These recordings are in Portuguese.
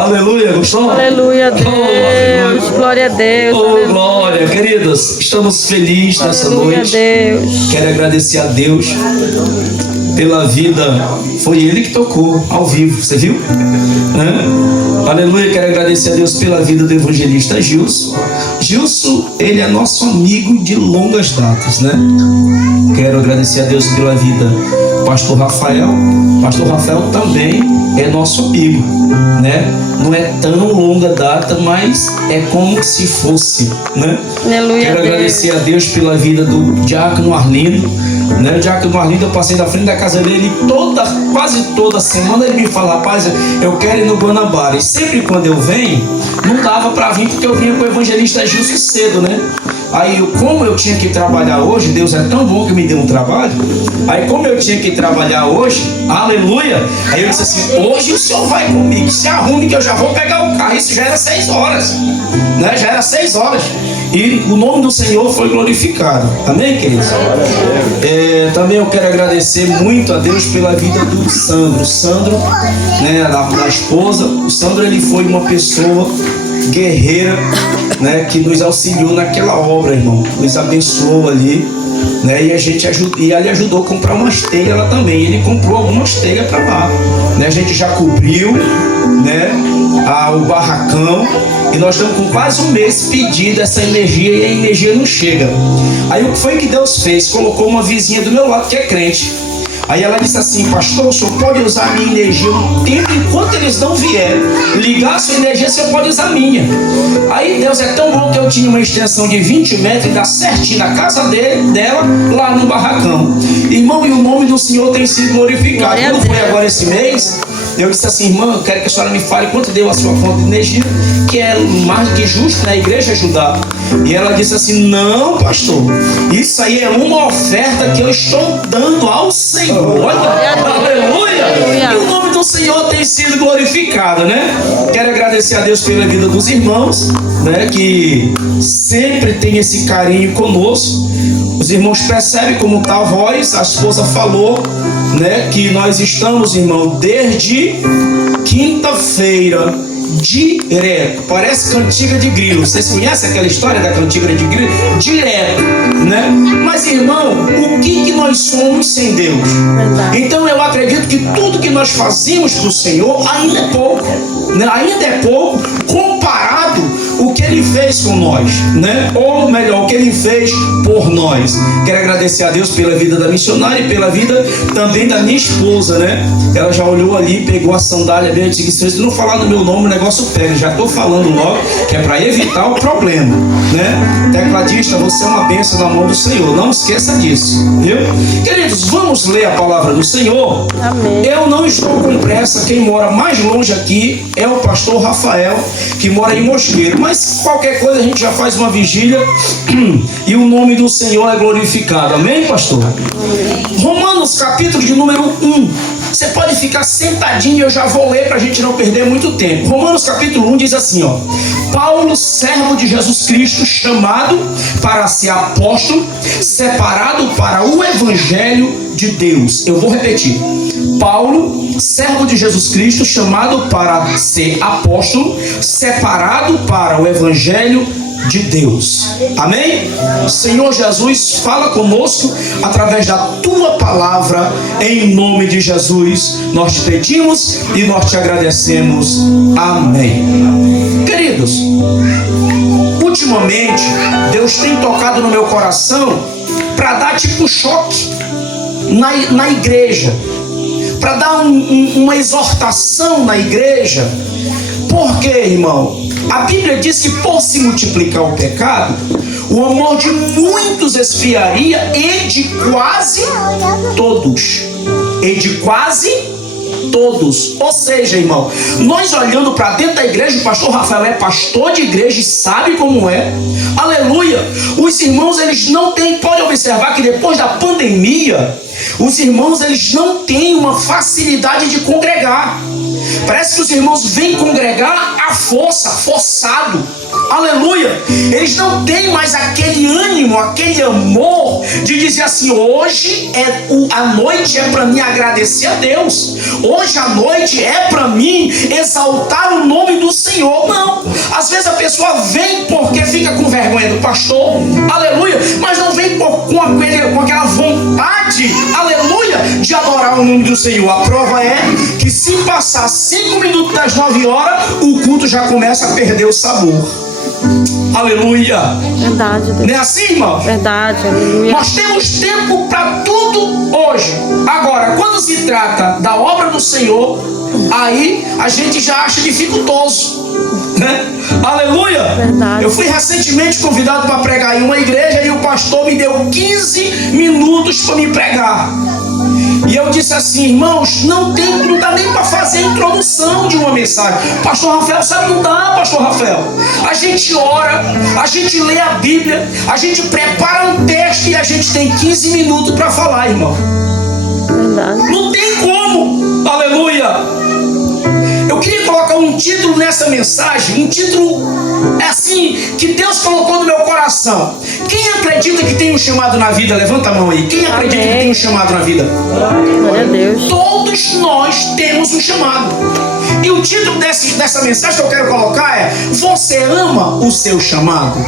Aleluia, gostou? Aleluia a Deus, aleluia. glória a Deus. Oh, glória, queridos, estamos felizes nessa Aleluia noite. a Deus. Quero agradecer a Deus pela vida. Foi Ele que tocou ao vivo, você viu? Aleluia, quero agradecer a Deus pela vida do evangelista Gilson. Gilson, ele é nosso amigo de longas datas, né? Quero agradecer a Deus pela vida do pastor Rafael. Pastor Rafael também é nosso amigo, né? Não é tão longa data, mas é como se fosse, né? Aleluia. Quero agradecer a Deus pela vida do Diácono Arlindo, né? O Diácono Arlindo, eu passei na frente da casa dele quase toda semana ele me fala: rapaz, eu quero ir no Guanabara. E sempre quando eu venho, não dava para vir porque eu vinha com o evangelista Gilson cedo, né? Aí, como eu tinha que trabalhar hoje, Deus é tão bom que me deu um trabalho. Aí, como eu tinha que trabalhar hoje, aleluia, aí eu disse assim: hoje o senhor vai comigo, se arrume que eu já vou pegar o carro. Isso já era 6 horas, né? Já era 6 horas. E o nome do Senhor foi glorificado. Amém, queridos? Também eu quero agradecer muito a Deus pela vida do Sandro. O Sandro, né, da esposa. O Sandro, ele foi uma pessoa guerreira, né, que nos auxiliou naquela obra, irmão. Nos abençoou ali, né, e a gente ele ajudou a comprar umas telhas lá também. Ele comprou algumas telhas para lá, né? A gente já cobriu, né, o barracão, e nós estamos com quase um mês pedindo essa energia e a energia não chega. Aí o que foi que Deus fez? Colocou uma vizinha do meu lado que é crente. Aí ela disse assim: pastor, o senhor pode usar a minha energia um tempo enquanto eles não vierem. Ligar a sua energia, o senhor pode usar a minha. Aí Deus é tão bom que eu tinha uma extensão de 20 metros e dá certinho na casa dela, lá no barracão. Irmão, e o nome do Senhor tem sido glorificado. Quando foi agora esse mês, eu disse assim: irmã, eu quero que a senhora me fale quanto deu a sua conta de energia, que é mais do que justo na igreja ajudar. E ela disse assim: não, pastor, isso aí é uma oferta que eu estou dando ao Senhor. Aleluia! E o nome do Senhor tem sido glorificado, né? Quero agradecer a Deus pela vida dos irmãos, né, que sempre tem esse carinho conosco. Os irmãos percebem como está a voz. A esposa falou, né, que nós estamos, irmão, desde quinta-feira direto, parece cantiga de grilo. Vocês conhecem aquela história da cantiga de grilo? Direto, né? Mas, irmão, o que nós somos sem Deus? Verdade. Então eu acredito que tudo que nós fazemos para o Senhor ainda é pouco, né? Ainda é pouco comparado o que Ele fez com nós, né? Ou melhor, o que Ele fez por nós. Quero agradecer a Deus pela vida da missionária e pela vida também da minha esposa, né? Ela já olhou ali, pegou a sandália dele e disse: se não falar no meu nome, o negócio pega. Já estou falando logo, que é para evitar o problema, né? Tecladista, você é uma bênção na mão do Senhor, não esqueça disso, viu? Queridos, vamos ler a palavra do Senhor. Amém. Eu não estou com pressa. Quem mora mais longe aqui é o pastor Rafael, que mora em Mosqueiro, mas qualquer coisa a gente já faz uma vigília e o nome do Senhor é glorificado. Amém, pastor? Romanos, capítulo de número 1. Você pode ficar sentadinho e eu já vou ler para a gente não perder muito tempo. Romanos capítulo 1 diz assim, ó: Paulo, servo de Jesus Cristo, chamado para ser apóstolo, separado para o evangelho de Deus. Eu vou repetir. Paulo, servo de Jesus Cristo, chamado para ser apóstolo, separado para o evangelho de Deus. Amém? O Senhor Jesus fala conosco através da tua palavra. Em nome de Jesus nós te pedimos e nós te agradecemos. Amém. Queridos, ultimamente Deus tem tocado no meu coração para dar tipo choque na igreja, para dar uma exortação na igreja. Por quê, irmão? A Bíblia diz que por se multiplicar o pecado, o amor de muitos esfriaria, e de quase todos. E de quase todos. Ou seja, irmão, nós olhando para dentro da igreja, o pastor Rafael é pastor de igreja e sabe como é. Aleluia. Os irmãos, eles não têm, pode observar que depois da pandemia, Os irmãos, eles não têm uma facilidade de congregar. Parece que os irmãos vêm congregar à força, forçado. Aleluia. Eles não têm mais aquele ânimo, aquele amor de dizer assim: hoje a noite é para mim agradecer a Deus. Hoje a noite é para mim exaltar o nome do Senhor. Não. Às vezes a pessoa vem porque fica com vergonha do pastor. Aleluia. Mas não vem com aquela vontade, aleluia, de adorar o nome do Senhor. A prova é que se passar 5 minutos das 9 horas, o culto já começa a perder o sabor. Aleluia. Verdade, Deus. Não é assim, irmão? Verdade, aleluia. Nós temos tempo para tudo hoje. Agora, quando se trata da obra do Senhor, aí a gente já acha dificultoso, né? Aleluia. Verdade. Eu fui recentemente convidado para pregar em uma igreja e o pastor me deu 15 minutos para me pregar. E eu disse assim: irmãos, não dá nem para fazer a introdução de uma mensagem. Pastor Rafael, sabe, não dá, pastor Rafael. A gente ora, a gente lê a Bíblia, a gente prepara um texto e a gente tem 15 minutos para falar, irmão. Verdade. Não tem como. Aleluia. Eu queria colocar um título nessa mensagem, um título assim, que Deus colocou no meu coração. Quem acredita que tem um chamado na vida? Levanta a mão aí. Quem acredita que tem um chamado na vida? Glória a Deus. Todos nós temos um chamado. E o título dessa mensagem que eu quero colocar é: você ama o seu chamado?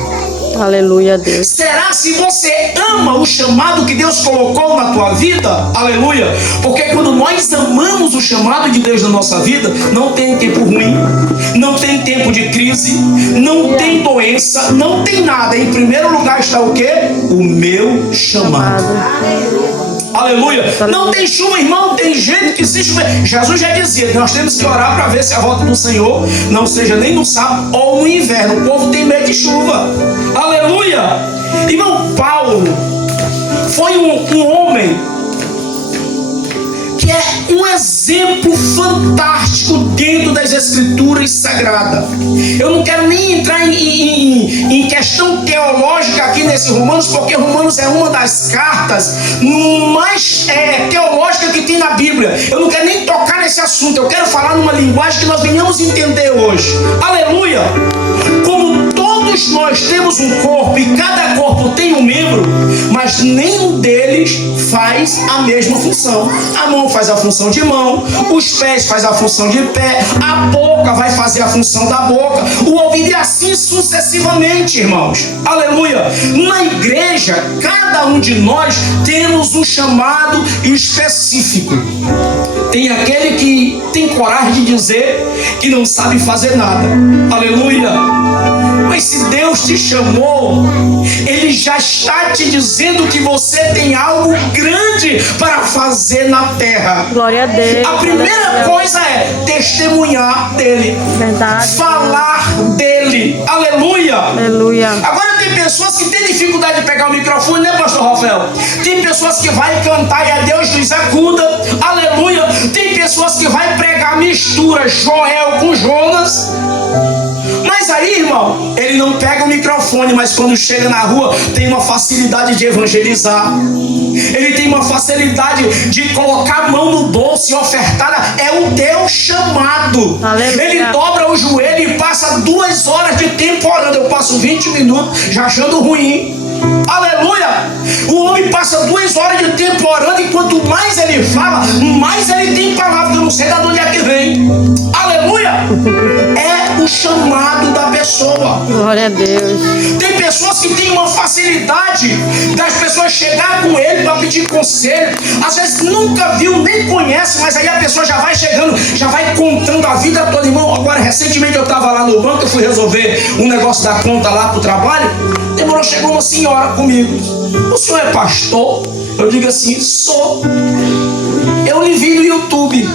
Aleluia, Deus. Será se você ama o chamado que Deus colocou na tua vida? Aleluia. Porque quando nós amamos o chamado de Deus na nossa vida, não tem tempo ruim, não tem tempo de crise, não tem doença, não tem nada. Em primeiro lugar está o quê? O meu chamado. Aleluia. Não tem chuva, irmão. Tem gente que se chover. Jesus já dizia que nós temos que orar para ver se a volta do Senhor não seja nem no sábado ou no inverno. O povo tem medo de chuva. Aleluia. Irmão, Paulo foi um homem que é um exemplo fantástico dentro das Escrituras Sagradas. Eu não quero nem entrar em questão teológica aqui nesse Romanos, porque Romanos é uma das cartas mais teológicas que tem na Bíblia. Eu não quero nem tocar nesse assunto. Eu quero falar numa linguagem que nós venhamos entender hoje. Aleluia! Como todos nós temos um corpo e cada corpo tem um membro, mas nenhum deles faz a mesma função. A mão faz a função de mão, os pés faz a função de pé, a boca vai fazer a função da boca, o ouvido, e assim sucessivamente, irmãos. Aleluia! Na igreja, cada um de nós temos um chamado específico. Tem aquele que tem coragem de dizer que não sabe fazer nada. Aleluia! Mas se Deus te chamou, Ele já está te dizendo que você tem algo grande para fazer na terra. Glória a Deus. A primeira coisa é testemunhar dele. Verdade. Falar dele. Aleluia. Aleluia. Agora tem pessoas que têm dificuldade de pegar o microfone, né, pastor Rafael? Tem pessoas que vai cantar e a Deus nos acuda. Aleluia. Tem pessoas que vai pregar mistura Joel com Jonas. Mas aí, irmão, ele não pega o microfone, mas quando chega na rua, tem uma facilidade de evangelizar. Ele tem uma facilidade de colocar a mão no bolso e ofertar. É o teu chamado. Aleluia. Ele dobra o joelho e passa 2 horas de tempo orando. Eu passo 20 minutos já achando ruim. Aleluia! O homem passa 2 horas de tempo orando e quanto mais ele fala, mais ele tem palavra. Eu não sei de onde é que vem. Aleluia! É o chamado da pessoa. Glória a Deus. Tem pessoas que têm uma facilidade das pessoas chegar com ele para pedir conselho. Às vezes nunca viu, nem conhece, mas aí a pessoa já vai chegando, já vai contando a vida toda. Irmão, agora recentemente eu estava lá no banco, eu fui resolver um negócio da conta lá pro trabalho. Demorou, chegou uma senhora comigo. O senhor é pastor? Eu digo assim, sou. Eu lhe vi no YouTube.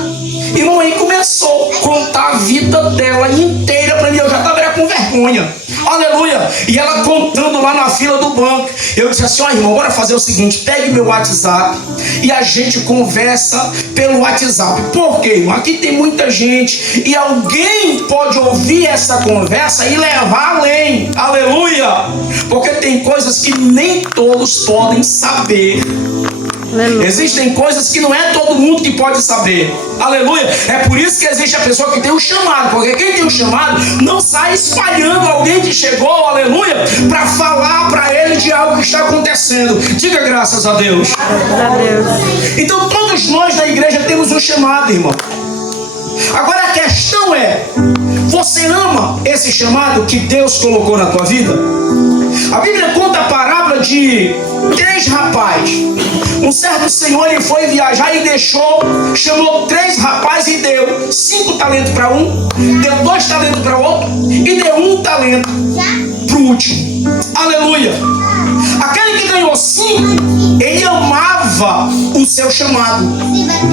Irmão, aí começou a contar a vida dela inteira para mim. Eu já estava com vergonha. Aleluia. E ela contando lá na fila do banco. Eu disse assim, ó irmão, bora fazer o seguinte, pegue meu WhatsApp e a gente conversa pelo WhatsApp. Por quê, irmão? Aqui tem muita gente e alguém pode ouvir essa conversa e levar além. Aleluia. Porque tem coisas que nem todos podem saber. Aleluia. Existem coisas que não é todo mundo que pode saber. Aleluia. É por isso que existe a pessoa que tem um chamado. Porque quem tem um chamado não sai espalhando alguém que chegou, aleluia, para falar para ele de algo que está acontecendo. Diga graças a Deus. Graças a Deus. Então todos nós da igreja temos um chamado, irmão. Agora a questão é: você ama esse chamado que Deus colocou na tua vida? A Bíblia conta a parábola de 3 rapazes. Um certo senhor, ele foi viajar e chamou 3 rapazes e deu 5 talentos para um, deu 2 talentos para o outro e deu 1 talento para o último. Aleluia. Aquele que ganhou 5, ele amava o seu chamado.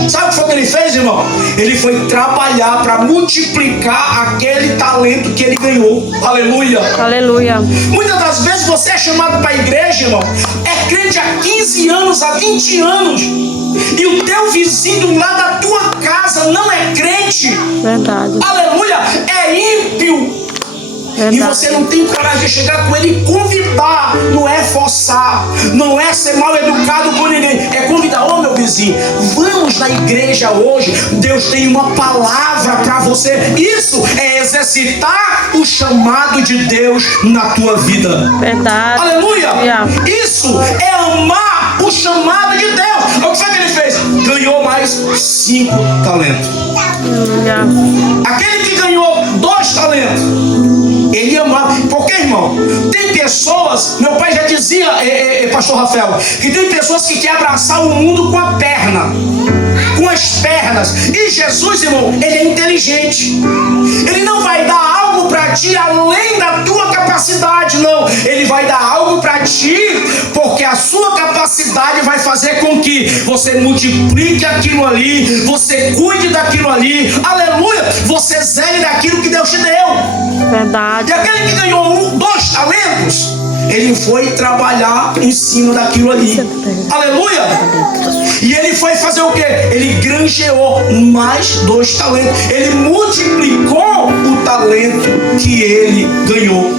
Sabe o que foi que ele fez, irmão? Ele foi trabalhar para multiplicar aquele talento que ele ganhou. Aleluia. Aleluia. Muitas das vezes você é chamado para a igreja, irmão, é crente há 15 anos, há 20 anos, e o teu vizinho lá da tua casa não é crente. Verdade. Aleluia. É ímpio. Verdade. E você não tem coragem de chegar com ele e convidar. Não é forçar, não é ser mal educado com ninguém, é convidar. Ô meu vizinho, vamos na igreja hoje. Deus tem uma palavra para você. Isso é exercitar o chamado de Deus na tua vida. Verdade. Aleluia. Yeah. Isso é amar o chamado de Deus. O que foi que ele fez? Ganhou mais 5 talentos. Aleluia. Aquele que ganhou 2 talentos, ele amava. Porque, irmão, tem pessoas, meu pai já dizia, pastor Rafael, que tem pessoas que querem abraçar o mundo com a perna, com as pernas. E Jesus, irmão, ele é inteligente. Ele não vai dar algo para ti além da tua capacidade, não. Ele vai dar algo para ti porque a sua capacidade vai fazer com que você multiplique aquilo ali, você cuide daquilo ali, aleluia, você zele daquilo que Deus te deu. Verdade. E aquele que ganhou 2 talentos, ele foi trabalhar em cima daquilo ali. Aleluia! E ele foi fazer o quê? Ele granjeou mais 2 talentos. Ele multiplicou o talento que ele ganhou.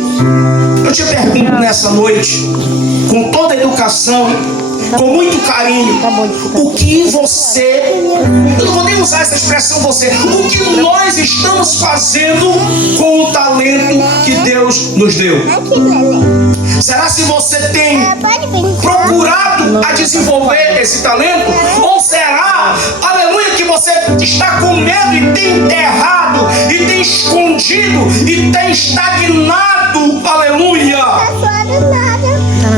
Eu te pergunto nessa noite, com toda a educação, com muito carinho, o que você, eu não vou nem usar essa expressão você, o que nós estamos fazendo com o talento que Deus nos deu? Será se você tem procurado a desenvolver esse talento? Ou será, aleluia, que você está com medo e tem enterrado, e tem escondido, e tem estagnado, aleluia?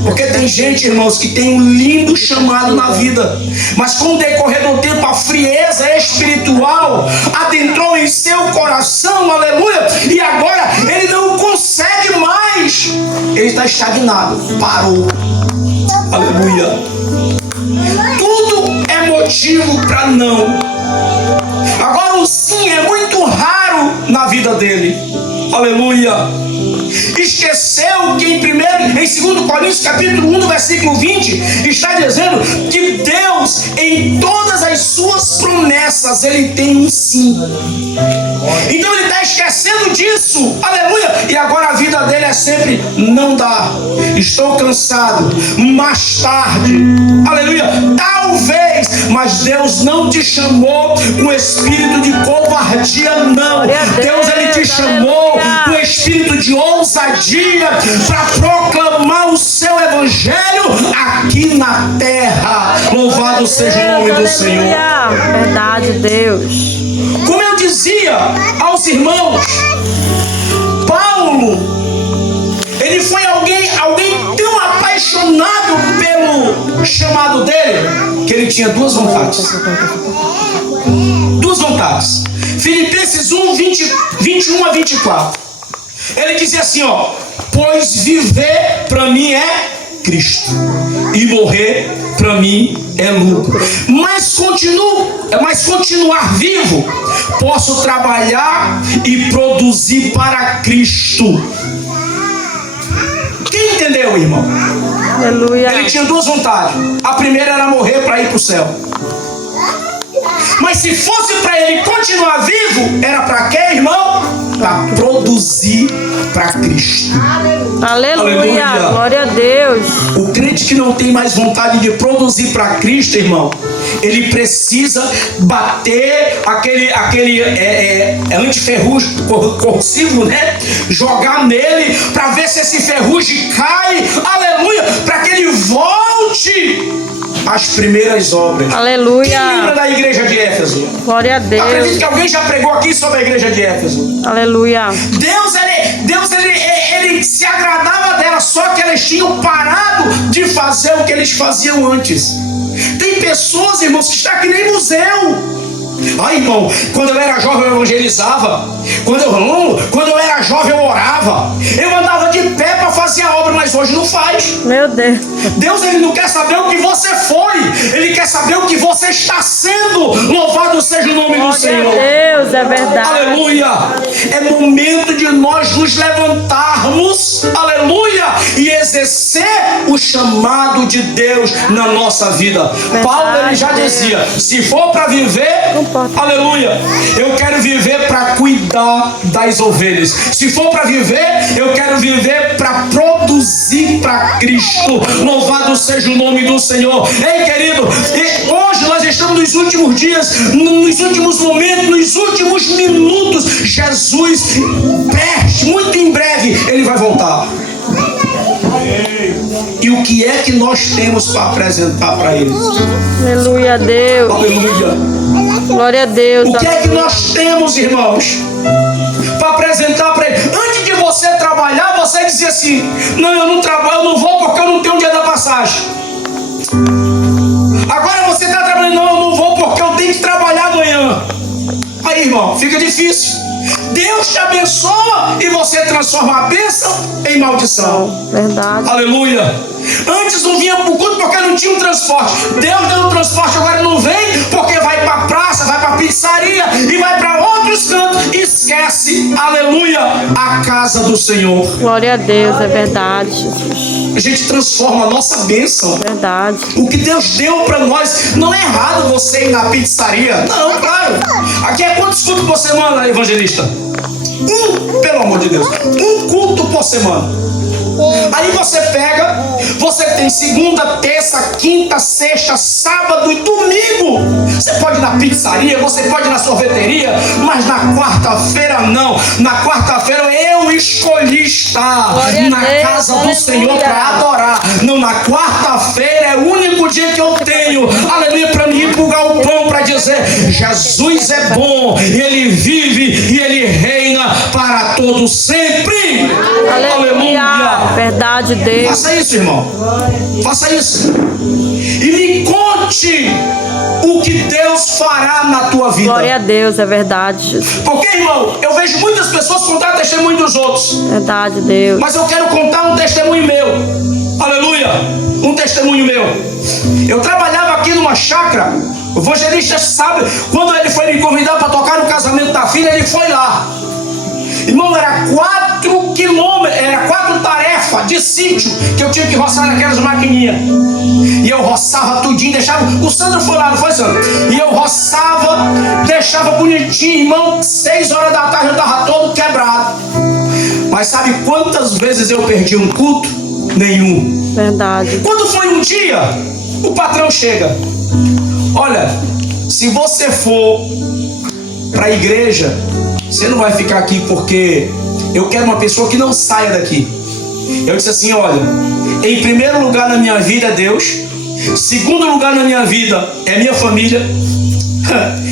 Porque tem gente, irmãos, que tem um lindo chamado na vida, mas com o decorrer do tempo a frieza espiritual adentrou em seu coração, aleluia, e agora ele não consegue mais, ele está estagnado, parou, aleluia. Tudo é motivo para não. Agora o sim é muito raro na vida dele, aleluia. Esqueceu que em 2 Coríntios capítulo 1, versículo 20, está dizendo que Deus, em todas as suas promessas, ele tem um sim. Então ele está esquecendo disso, aleluia, e agora a vida dele é sempre não dá, estou cansado, mais tarde, aleluia, talvez, mas Deus não te chamou com espírito de covardia, não. Deus, ele te chamou com espírito de ousadia para proclamar o seu evangelho aqui na terra. Louvado seja o nome do Senhor. Verdade, Deus. Como eu dizia aos irmãos, Paulo, ele foi alguém tão apaixonado pelo chamado dele, que ele tinha 2 vontades. 2 vontades. Filipenses 1, 21 a 24. Ele dizia assim, ó: pois viver para mim é Cristo e morrer para mim é lucro. Mas continuar vivo, posso trabalhar e produzir para Cristo. Quem entendeu, irmão? Aleluia. Ele tinha 2 vontades. A primeira era morrer para ir para o céu. Mas se fosse para ele continuar vivo, era para quê, irmão? Para produzir para Cristo. Aleluia. Glória a Deus. O crente que não tem mais vontade de produzir para Cristo, irmão, ele precisa bater aquele antiferrugem corrosivo, né? Jogar nele para ver se esse ferrugem cai. Aleluia. Para que ele volte às primeiras obras. Aleluia. Quem lembra da igreja de Éfeso? Glória a Deus. Acredito que alguém já pregou aqui sobre a igreja de Éfeso. Aleluia. Deus ele se agradava dela, só que eles tinham parado de fazer o que eles faziam antes. Tem pessoas, irmãos, que estão que nem museu. Ai, irmão, quando eu era jovem eu evangelizava. Quando eu era jovem eu orava. Eu andava de pé para fazer a obra, mas hoje não faz. Meu Deus. Deus, ele não quer saber o que você foi, ele quer saber o que você está sendo. Louvado seja o nome do Senhor. Meu Deus, é verdade. Aleluia. É momento de nós nos levantarmos, aleluia, e exercer o chamado de Deus na nossa vida. Verdade. Paulo, ele já dizia, se for para viver, aleluia, eu quero viver para cuidar das ovelhas. Se for para viver, eu quero viver para produzir para Cristo. Louvado seja o nome do Senhor. Ei, querido, hoje nós estamos nos últimos dias, nos últimos momentos, nos últimos minutos. Jesus, muito em breve, ele vai voltar. E o que é que nós temos para apresentar para ele? Aleluia a Deus. Aleluia. Glória a Deus. O que é que nós temos, irmãos, para apresentar para ele? Antes de você trabalhar, você dizia assim: não, eu não trabalho, eu não vou porque eu não tenho dia da passagem. Agora você está trabalhando, não, eu não vou porque eu tenho que trabalhar amanhã. Aí, irmão, fica difícil. Deus te abençoa e você transforma a bênção em maldição. Verdade. Aleluia. Antes não vinha para o culto porque não tinha um transporte. Deus deu um transporte, agora não vem porque vai para a praça, vai para a pizzaria e vai para outros cantos. Esquece, aleluia, a casa do Senhor. Glória a Deus, é verdade, Jesus. A gente transforma a nossa bênção. Verdade. O que Deus deu para nós. Não é errado você ir na pizzaria. Não, claro. Aqui é quantos cultos por semana, evangelista? Pelo amor de Deus. Um culto por semana. Aí você pega, você tem segunda, terça, quinta, sexta, sábado e domingo. Você pode ir na pizzaria, você pode ir na sorveteria, mas na quarta-feira não. Na quarta-feira eu escolhi estar na casa do Senhor para adorar. Não, na quarta-feira é o único dia que eu tenho, aleluia, para me ir para o galpão para dizer: Jesus é bom, Ele vive e Ele reina para todo sempre. Aleluia. Verdade, Deus. Faça isso, irmão. Faça isso. E me conte o que Deus fará na tua vida. Glória a Deus, é verdade, Jesus. Porque, irmão, eu vejo muitas pessoas contar testemunho dos outros. Verdade, Deus. Mas eu quero contar um testemunho meu. Aleluia. Um testemunho meu. Eu trabalhava aqui numa chácara. O evangelista sabe, quando ele foi me convidar para tocar no casamento da filha, ele foi lá. Irmão, era 4 quilômetros, era 4 tarefas de sítio que eu tinha que roçar naquelas maquininhas. E eu roçava tudinho, deixava. O Sandro foi lá, não foi, Sandro? E eu roçava, deixava bonitinho, irmão. 6 horas da tarde eu estava todo quebrado. Mas sabe quantas vezes eu perdi um culto? Nenhum. Verdade. Quando foi um dia, o patrão chega: olha, se você for para a igreja, você não vai ficar aqui porque eu quero uma pessoa que não saia daqui. Eu disse assim: olha, em primeiro lugar na minha vida é Deus, segundo lugar na minha vida é minha família,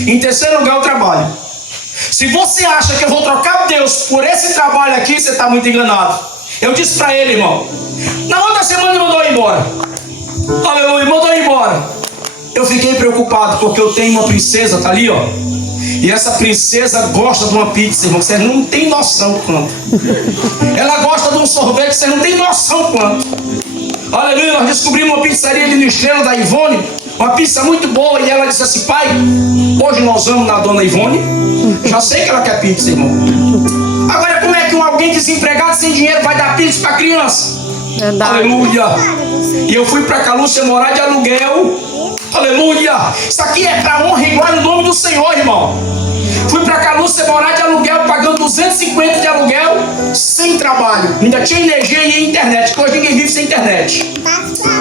em terceiro lugar o trabalho. Se você acha que eu vou trocar Deus por esse trabalho aqui, você está muito enganado. Eu disse para ele, irmão. Na outra semana ele mandou embora. Aleluia, mandou embora. Eu fiquei preocupado porque eu tenho uma princesa, tá ali, ó. E essa princesa gosta de uma pizza, irmão, você não tem noção quanto. Ela gosta de um sorvete, você não tem noção quanto. Aleluia, nós descobrimos uma pizzaria ali no Estrela da Ivone, uma pizza muito boa, e ela disse assim: pai, hoje nós vamos na dona Ivone. Já sei que ela quer pizza, irmão. Agora, como é que alguém desempregado sem dinheiro vai dar pizza para criança? Verdade. Aleluia. E eu fui para Calúcia morar de aluguel. Aleluia. Isso aqui é para honra e glória do nome do Senhor, irmão. Fui para Calúcia morar de aluguel, pagando 250 de aluguel. sem trabalho. Ainda tinha energia e internet, porque hoje ninguém vive sem internet.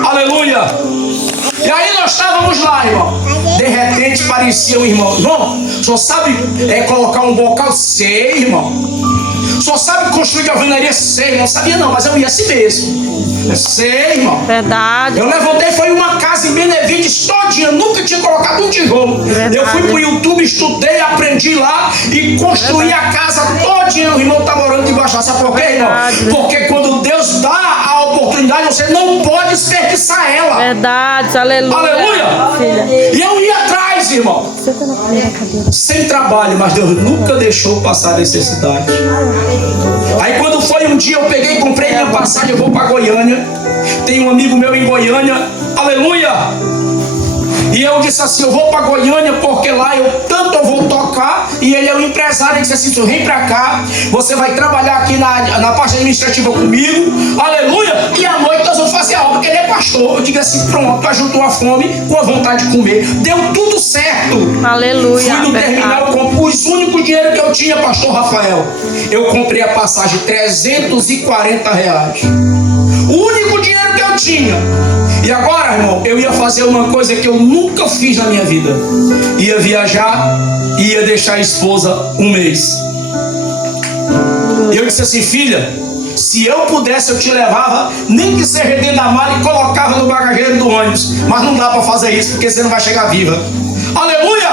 Aleluia. E aí nós estávamos lá, irmão. De repente parecia um irmão. Irmão, só sabe colocar um bocal? Sei, irmão. Só sabe construir alvenaria? Sei. Não sabia não, mas eu ia assim mesmo. Sei, irmão. Verdade. Eu levantei, foi uma casa em Benevides todinha, nunca tinha colocado um tijolo. Verdade. Eu fui pro YouTube, estudei, aprendi lá e construí a casa todinha. O irmão tá morando debaixo. Sabe por quê, irmão? Verdade. Porque quando Deus dá a oportunidade, você não pode desperdiçar ela. Verdade, aleluia. Aleluia. Filha. E eu ia atrás, irmão. Senta na primeira cadeira. Sem trabalho, mas Deus nunca deixou passar necessidade. Aí quando foi um dia, eu peguei e comprei minha passagem, eu vou para Goiânia. Tem um amigo meu em Goiânia, aleluia. E eu disse assim, eu vou para Goiânia porque lá eu vou tocar. E ele é um empresário, ele disse assim, senhor, vem para cá, você vai trabalhar aqui na parte administrativa comigo, aleluia. E à noite nós vamos fazer a obra, porque ele é pastor. Eu digo assim, pronto, ajuntou a fome com a vontade de comer. Deu tudo certo. Aleluia. Fui no terminal, compus o único dinheiro que eu tinha, pastor Rafael. Eu comprei a passagem R$340. O único dinheiro que eu tinha. E agora, irmão, eu ia fazer uma coisa que eu nunca fiz na minha vida. Ia viajar e ia deixar a esposa um mês. E eu disse assim, filha, se eu pudesse eu te levava, nem que seja dentro da mala e colocava no bagageiro do ônibus. Mas não dá para fazer isso porque você não vai chegar viva. Aleluia!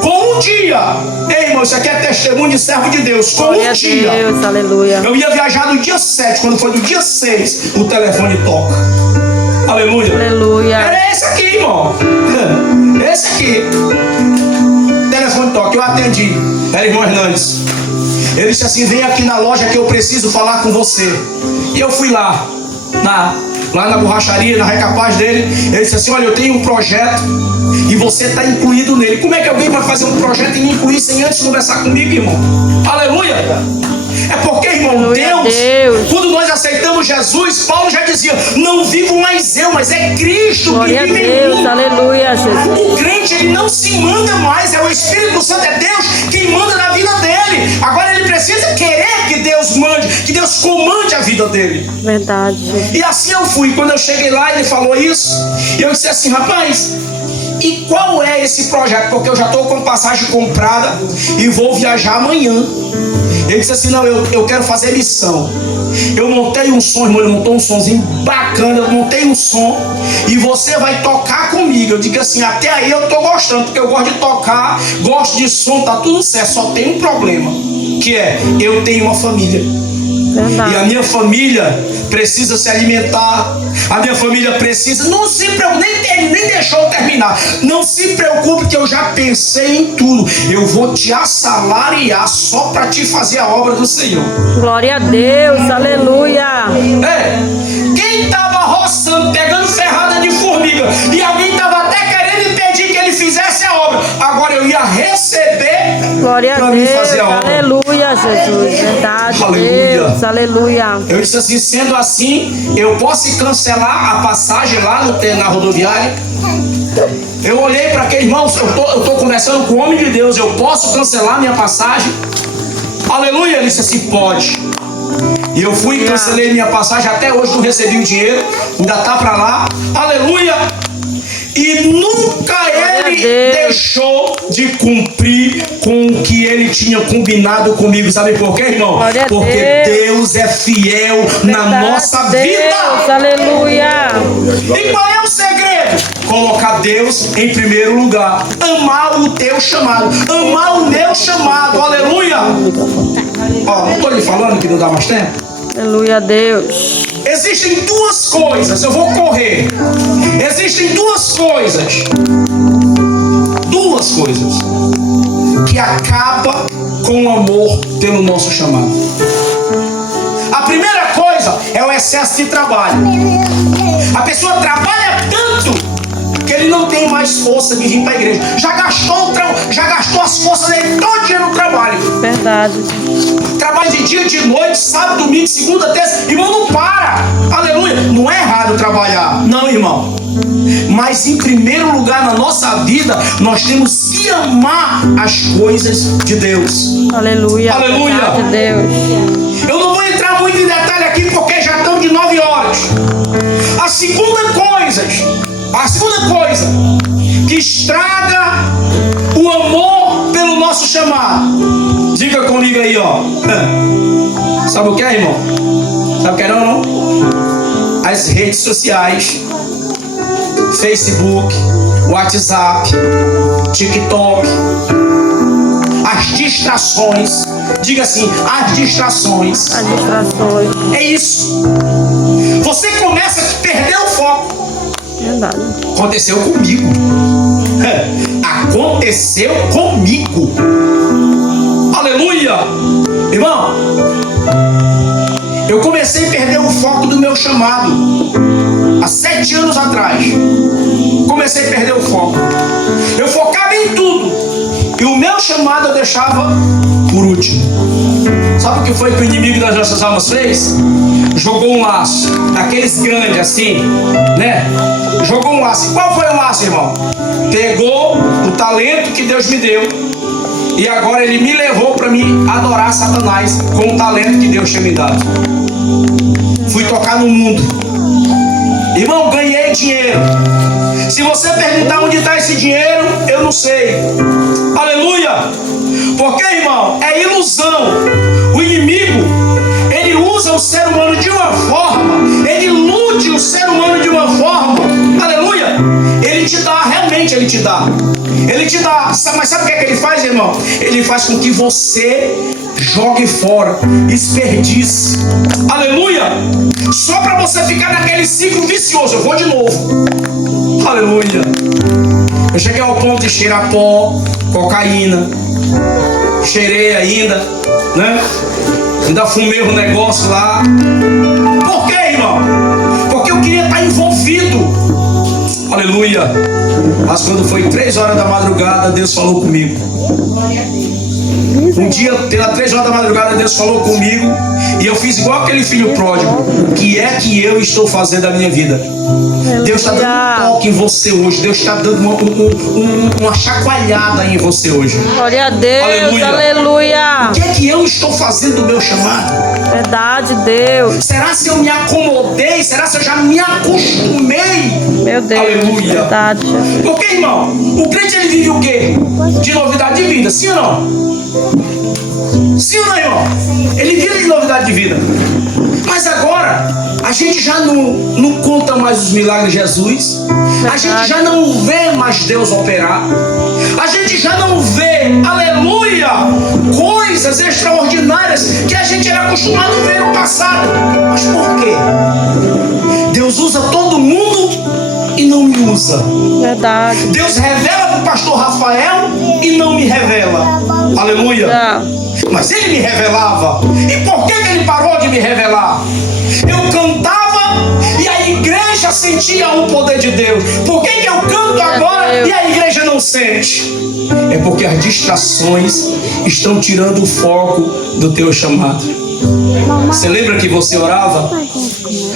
Com um dia, ei, irmão, isso aqui é testemunho de servo de Deus. Com Glória um dia, a Deus, aleluia. eu ia viajar no dia 7, quando foi no dia 6, o telefone toca. Aleluia. Aleluia. Era esse aqui, irmão. Esse aqui. O telefone toca, eu atendi. Era irmão Hernandes. Ele disse assim, vem aqui na loja que eu preciso falar com você. E eu fui lá na borracharia, na recapaz dele. Ele disse assim, olha, eu tenho um projeto e você está incluído nele. Como é que alguém vai fazer um projeto e me incluir sem antes conversar comigo, irmão? Aleluia. É porque, irmão, Deus, quando nós aceitamos Jesus, Paulo já dizia, não vivo mais eu, mas é Cristo Glória que vive a Deus, em mim. aleluia, Jesus. O crente, ele não se manda mais, é o Espírito Santo, é Deus quem manda na vida dele. Agora ele precisa querer que Deus mande, que Deus comande a vida dele. Verdade, Jesus. E assim eu fui. Quando eu cheguei lá, ele falou isso, e eu disse assim, rapaz, e qual é esse projeto? Porque eu já estou com passagem comprada e vou viajar amanhã. Ele disse assim, não, eu quero fazer missão. Eu montei um som, irmão, ele montou um sonzinho bacana, eu montei um som e você vai tocar comigo. Eu digo assim, até aí eu tô gostando, porque eu gosto de tocar, gosto de som, tá tudo certo, só tem um problema, que é, eu tenho uma família. Verdade. E a minha família precisa se alimentar. A minha família precisa. Não se preocupe, nem deixou eu terminar. Não se preocupe que eu já pensei em tudo. Eu vou te assalariar só para te fazer a obra do Senhor. Glória a Deus, aleluia. Quem estava roçando, pegando ferrada de formiga, e alguém estava até querendo impedir que ele fizesse a obra, agora eu ia receber para me fazer a obra. Aleluia, Jesus. Verdade, Aleluia. Deus, aleluia. Eu disse assim, sendo assim, eu posso cancelar a passagem lá na rodoviária? Eu olhei para aquele irmão, eu tô conversando com o homem de Deus, eu posso cancelar minha passagem? Aleluia, ele disse assim, pode. E eu fui e cancelei minha passagem, até hoje não recebi o dinheiro, ainda tá para lá, aleluia. E nunca ele deixou de cumprir com o que ele tinha combinado comigo. Sabe por quê, irmão? Porque Deus é fiel na nossa vida. Aleluia. E qual é o segredo? Colocar Deus em primeiro lugar. Amar o teu chamado. Amar o meu chamado. Aleluia. Ó, não estou lhe falando que não dá mais tempo? Aleluia, Deus. Existem duas coisas, eu vou correr. Existem duas coisas que acabam com o amor pelo nosso chamado. A primeira coisa é o excesso de trabalho. A pessoa trabalha tanto que ele não tem mais força de vir para a igreja. Já gastou as forças dele todo dia no trabalho. Verdade. Trabalha de dia, de noite, sábado, domingo, segunda, terça. Irmão, não para. Aleluia. Não é errado trabalhar. Não, irmão. Mas em primeiro lugar na nossa vida, nós temos que amar as coisas de Deus. Aleluia. Aleluia. Verdade, Deus. segunda coisa que estraga o amor pelo nosso chamado. Diga comigo aí, ó. Sabe o que é, irmão? Sabe o que é não? As redes sociais, Facebook, WhatsApp, TikTok, as distrações. Diga assim, as distrações. As distrações. É isso. Você começa a perder o foco. Verdade. Aconteceu comigo. Aconteceu comigo. Aleluia. Irmão, eu comecei a perder o foco do meu chamado há 7 anos atrás. Comecei a perder o foco. Eu focava em tudo e o meu chamado eu deixava por último. Sabe o que foi que o inimigo das nossas almas fez? Jogou um laço, daqueles grandes assim, né? Jogou um laço. Qual foi o laço, irmão? Pegou o talento que Deus me deu e agora ele me levou para mim adorar Satanás com o talento que Deus tinha me dado. Fui tocar no mundo. Irmão, ganhei dinheiro. Se você perguntar onde está esse dinheiro, eu não sei. Aleluia! Porque, irmão, é ilusão. O inimigo, ele usa o ser humano de uma forma, ele ilude o ser humano de uma forma. Aleluia! Ele te dá, realmente ele te dá. Ele te dá, mas sabe o que é que ele faz, irmão? Ele faz com que você jogue fora, desperdice. Aleluia! Só para você ficar naquele ciclo vicioso. Eu vou de novo. Aleluia! Eu cheguei ao ponto de cheirar pó, cocaína. Cheirei ainda, né? Ainda fumei um negócio lá. Por quê, irmão? Porque eu queria estar envolvido. Aleluia! Mas quando foi 3 horas da madrugada, Deus falou comigo. Um dia, pelas 3 horas da madrugada, Deus falou comigo e eu fiz igual aquele filho pródigo. O que é que eu estou fazendo da minha vida? Deus está dando um toque em você hoje. Deus está dando uma chacoalhada em você hoje. Glória a Deus. Aleluia. Aleluia. O que é que eu estou fazendo do meu chamado? Verdade, Deus. Será se eu me acomodei? Será se eu já me acostumei? Meu Deus. Aleluia. Verdade. Porque, irmão, o crente ele vive o quê? De novidade de vida, sim ou não? Sim ou não, irmão? Ele vive de novidade de vida. Mas agora, a gente já não conta mais os milagres de Jesus. A gente já não vê mais Deus operar. A gente já não vê, aleluia, coisas extraordinárias que a gente era acostumado a ver no passado. Mas por quê? Deus usa todo mundo e não me usa. Verdade. Deus revela para o pastor Rafael e não me revela. Aleluia. Mas ele me revelava. E por que ele parou de me revelar? Eu cantava e a igreja sentia o poder de Deus. Por que eu canto agora e a igreja não sente? É porque as distrações estão tirando o foco do teu chamado. Você lembra que você orava?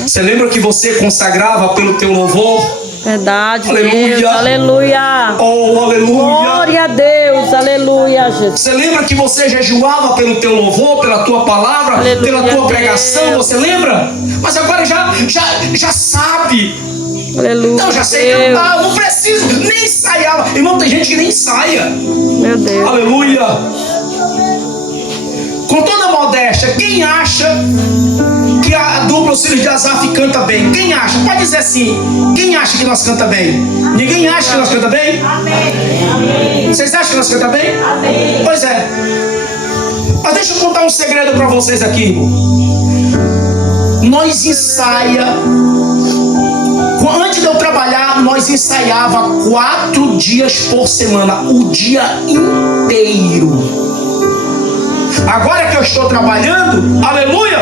Você lembra que você consagrava pelo teu louvor? Verdade, aleluia. Deus, aleluia. Oh, aleluia. Glória a Deus, aleluia, Jesus. Você lembra que você jejuava pelo teu louvor, pela tua palavra, aleluia, pela tua pregação, Deus. Você lembra? Mas agora já sabe. Aleluia. Então já sei cantar, eu não preciso nem ensaiar. Irmão, tem gente que nem ensaia. Meu Deus. Aleluia. Com toda modéstia, quem acha que a dupla Os Filhos de Asaf canta bem? Quem acha? Pode dizer assim. Quem acha que nós canta bem? Ninguém acha que nós canta bem? Amém. Vocês acham que nós canta bem? Amém. Pois é. Mas deixa eu contar um segredo para vocês aqui, irmão. Nós ensaia. Antes de eu trabalhar, nós ensaiava 4 dias por semana, o dia inteiro. Agora que eu estou trabalhando, aleluia,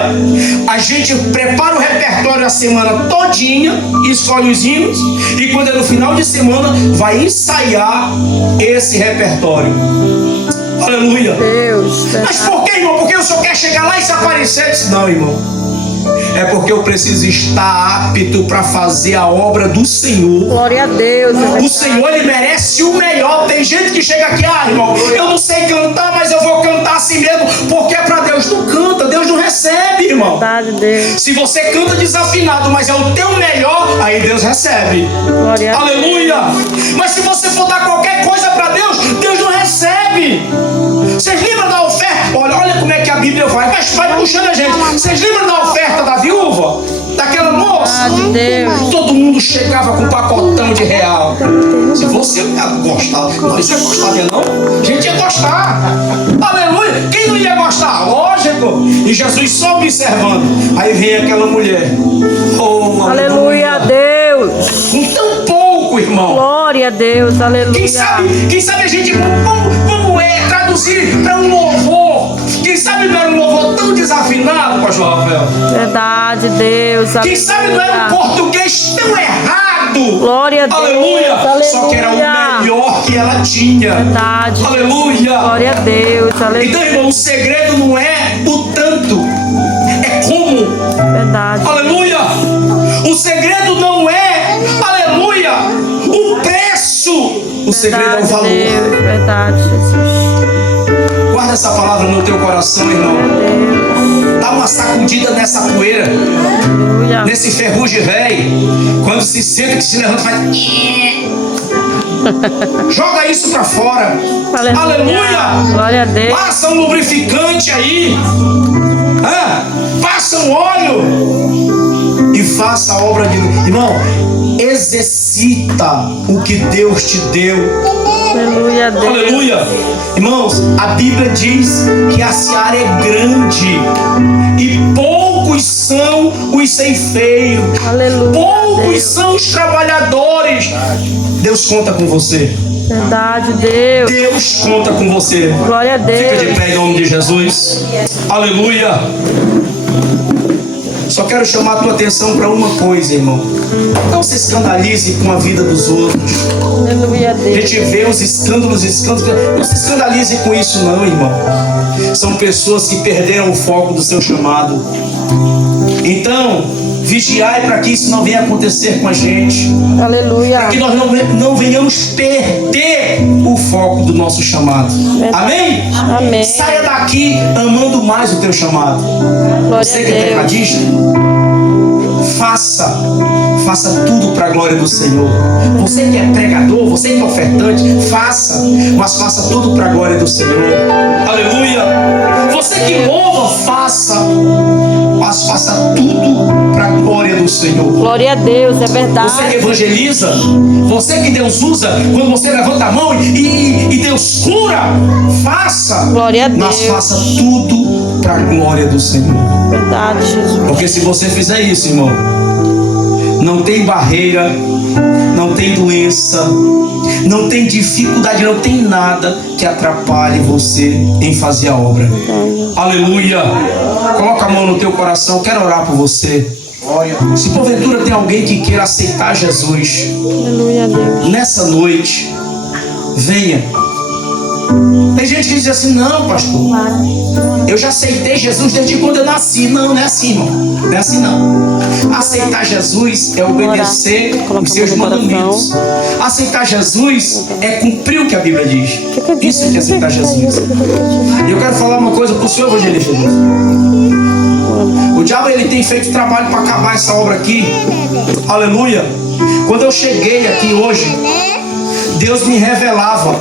a gente prepara o repertório a semana todinha, escolhe os hinos, e quando é no final de semana, vai ensaiar esse repertório. Aleluia. Deus. Mas por que, irmão? Porque o senhor quer chegar lá e se aparecer? Não, irmão. É porque eu preciso estar apto para fazer a obra do Senhor. Glória a Deus. O Senhor, Ele merece o melhor. Tem gente que chega aqui, irmão, eu não sei cantar, mas eu vou cantar assim mesmo, porque é para Deus. Não canta, Deus não recebe, irmão. irmão. Verdade, Deus. Se você canta desafinado, mas é o teu melhor, aí Deus recebe. Glória a Deus. Aleluia. Mas se você for dar qualquer coisa para Deus, Deus não recebe. Vocês lembram da oferta? Olha como é que a Bíblia vai puxando a gente. Vocês lembram da oferta da viúva? Daquela moça? Verdade, Deus. Todo mundo chegava com um pacotão de real. Se você gostava, não, isso ia gostar dele não? A gente ia gostar. Aleluia. Quem não ia gostar? Lógico. E Jesus só observando. Aí vem aquela mulher. Oh, Aleluia, Deus. com tão pouco, irmão. Glória a Deus. Aleluia. Quem sabe a gente vamos traduzir para um louvor. Quem sabe não era um louvor tão desafinado, pastor Rafael. Verdade, Deus. Quem sabe não era um português tão errado. Glória a Deus. Aleluia. Aleluia. Só que era o melhor que ela tinha. Verdade. Aleluia. Glória a Deus. Aleluia. Então, irmão, o segredo não é o tanto, é como. Verdade. Aleluia. O segredo não é, aleluia, o preço. O segredo é o valor. Deus. Verdade, Jesus. Guarda essa palavra no teu coração, irmão. Dá uma sacudida nessa poeira, Aleluia. nesse ferrugem velho. Quando se senta, que se levanta, faz. Joga isso pra fora. Aleluia. Glória a Deus. Passa um lubrificante aí. Passa um óleo. E faça a obra de. Irmão, exercita o que Deus te deu. Aleluia, Deus. Aleluia. Irmãos, a Bíblia diz que a seara é grande e poucos são os ceifeiros. Aleluia, Poucos Deus. são os trabalhadores. Deus conta com você. Verdade, Deus. Deus conta com você. Glória a Fica de Deus. pé em nome de Jesus. Aleluia. Só quero chamar a tua atenção para uma coisa, irmão. Não se escandalize com a vida dos outros. Aleluia, A Deus. gente vê os escândalos. Não se escandalize com isso não, irmão. São pessoas que perderam o foco do seu chamado. Então, vigiai para que isso não venha acontecer com a gente. Aleluia. Para que nós não venhamos perder o foco do nosso chamado. Amém? Amém. Saia daqui amando mais o teu chamado. Glória Você a que é Deus. tecladista, faça tudo para a glória do Senhor. Você que é pregador, você que é ofertante, mas faça tudo para a glória do Senhor. Aleluia. Você que louva, mas faça tudo para a glória do Senhor. Glória a Deus, é verdade. Você que evangeliza, você que Deus usa, quando você levanta a mão e Deus cura, faça. Glória a Deus. Mas faça tudo para a glória do Senhor. Verdade, Jesus. Porque se você fizer isso, irmão, não tem barreira, não tem doença, não tem dificuldade, não tem nada que atrapalhe você em fazer a obra. Aleluia. Coloca a mão no teu coração, quero orar por você. Se porventura tem alguém que queira aceitar Jesus Aleluia, Deus. nessa noite, venha. Tem gente que diz assim: não, pastor, eu já aceitei Jesus desde quando eu nasci. Não, não é assim, irmão. Não é assim, não. Aceitar Jesus é obedecer os seus mandamentos. Aceitar Jesus é cumprir o que a Bíblia diz. Isso é que é aceitar Jesus. E eu quero falar uma coisa para o senhor evangelista. O diabo, ele tem feito trabalho para acabar essa obra aqui. Aleluia. Quando eu cheguei aqui hoje, Deus me revelava.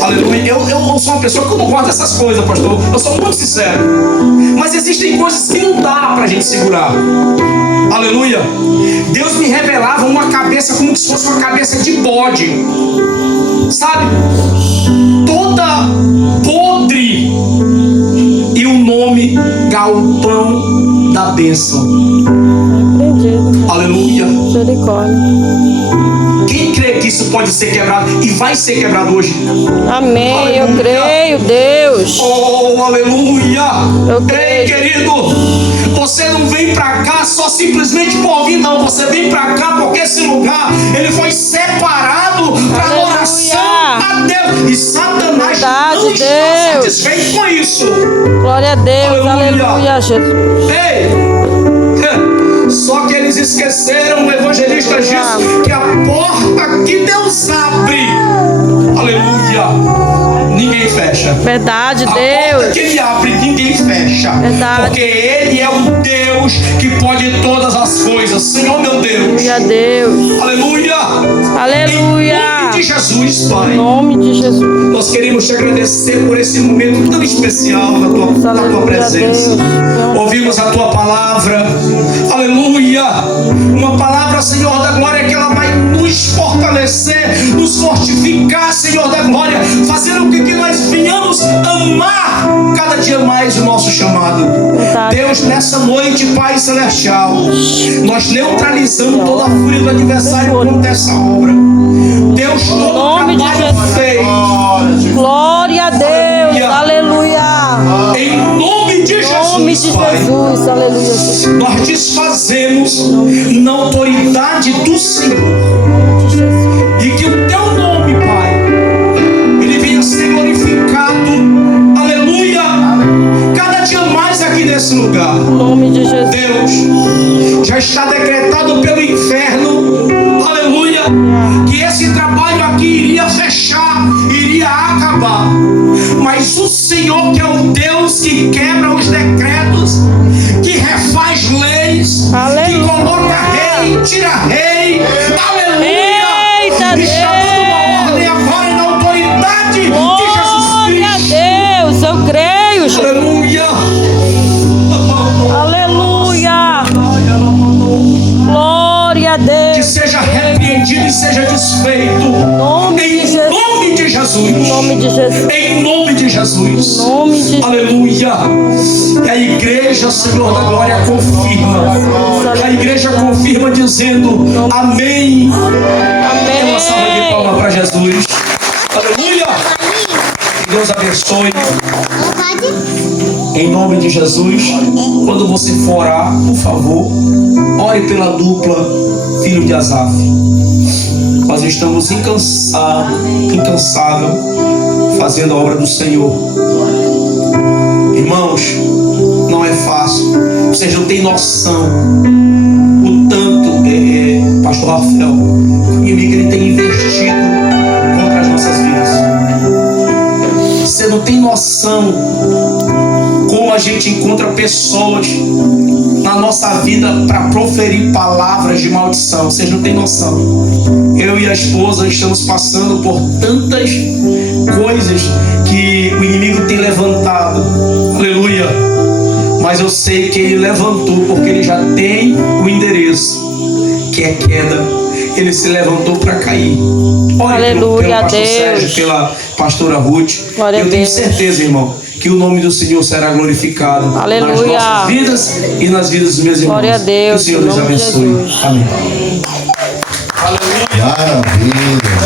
Aleluia. Eu sou uma pessoa que eu não gosto dessas coisas, pastor. Eu sou muito sincero. Mas existem coisas que não dá pra gente segurar. Aleluia. Deus me revelava uma cabeça como se fosse uma cabeça de bode. Sabe? Toda podre. E o nome Galpão da Bênção. Acredito. Aleluia. Misericórdia. Quem crê que isso pode ser quebrado e vai ser quebrado hoje? Amém. Aleluia. Eu creio, Deus. Oh, aleluia! Eu Ei, creio. querido, você não vem pra cá só simplesmente por ouvir, não. Você vem pra cá porque esse lugar, ele foi separado para Aleluia. adoração a Deus. E Satanás Verdade, não está Deus. satisfeito com isso. Glória a Deus. Aleluia. Aleluia, Jesus. Ei! Só que eles esqueceram, o evangelista diz que a porta que Deus abre, aleluia, ninguém fecha. Verdade, A porta Deus. que ele abre, ninguém fecha. Verdade. Porque ele é o Deus que pode todas as coisas. Senhor meu Deus. Aleluia, Deus. Aleluia. Aleluia. Em nome de Jesus, Pai. Em nome de Jesus. Nós queremos te agradecer por esse momento tão especial na tua Aleluia, presença. Deus. Ouvimos a tua palavra. Aleluia. Uma palavra, Senhor da glória, que ela vai nos fortalecer, nos fortificar, Senhor da glória, fazendo com que nós venhamos amar cada dia mais o nosso chamado. Verdade. Deus, nessa noite, Pai Celestial, nós neutralizamos toda a fúria do adversário contra essa obra. Deus, todo o nome de trabalho Jesus. feito, Glória a Deus. Aleluia. em nome de Em nome Jesus, de Pai, Jesus. Aleluia, Jesus. nós desfazemos na autoridade do Senhor. E que o teu nome, Pai, ele venha ser glorificado. Aleluia. Cada dia mais aqui nesse lugar. Em nome de Jesus. Deus, já está decretado pelo inferno, aleluia, que esse trabalho aqui iria fechar, iria acabar. Mas o Senhor, que é o Deus que quebra os decretos, que refaz leis, Aleluia. que coloca rei, tira rei, aleluia, Eita, está dando uma ordem agora na autoridade de Jesus Glória a Cristo. Deus. Eu creio, Jesus. Aleluia. Aleluia. Glória a Que Deus. seja repreendido e seja desfeito. Em nome de Em Jesus. nome de Jesus. Em nome de Jesus. Em nome de Jesus. Em nome de Jesus. Aleluia. E a igreja, Senhor da glória, confirma. A igreja confirma dizendo amém. Uma salva de palmas para Jesus. Aleluia. Que Deus abençoe. Em nome de Jesus. Quando você for orar, por favor, ore pela dupla filho de Asaf. Nós estamos incansável fazendo a obra do Senhor. Irmãos, não é fácil. Vocês não têm noção o tanto, pastor Rafael, o inimigo ele tem investido contra as nossas vidas. Você não tem noção como a gente encontra pessoas na nossa vida para proferir palavras de maldição. Vocês não têm noção. Eu e a esposa estamos passando por tantas coisas que o inimigo tem levantado. Aleluia. Mas eu sei que ele levantou porque ele já tem o endereço, que é queda. Ele se levantou para cair. Ore Aleluia, pelo pastor Deus. Sérgio, pela pastora Ruth. Glória a Eu tenho Deus. certeza, irmão, que o nome do Senhor será glorificado Aleluia. nas nossas vidas e nas vidas dos meus irmãos. Glória a Deus, Que o Senhor em nos nome de abençoe. Jesus. Amém. Maravilha.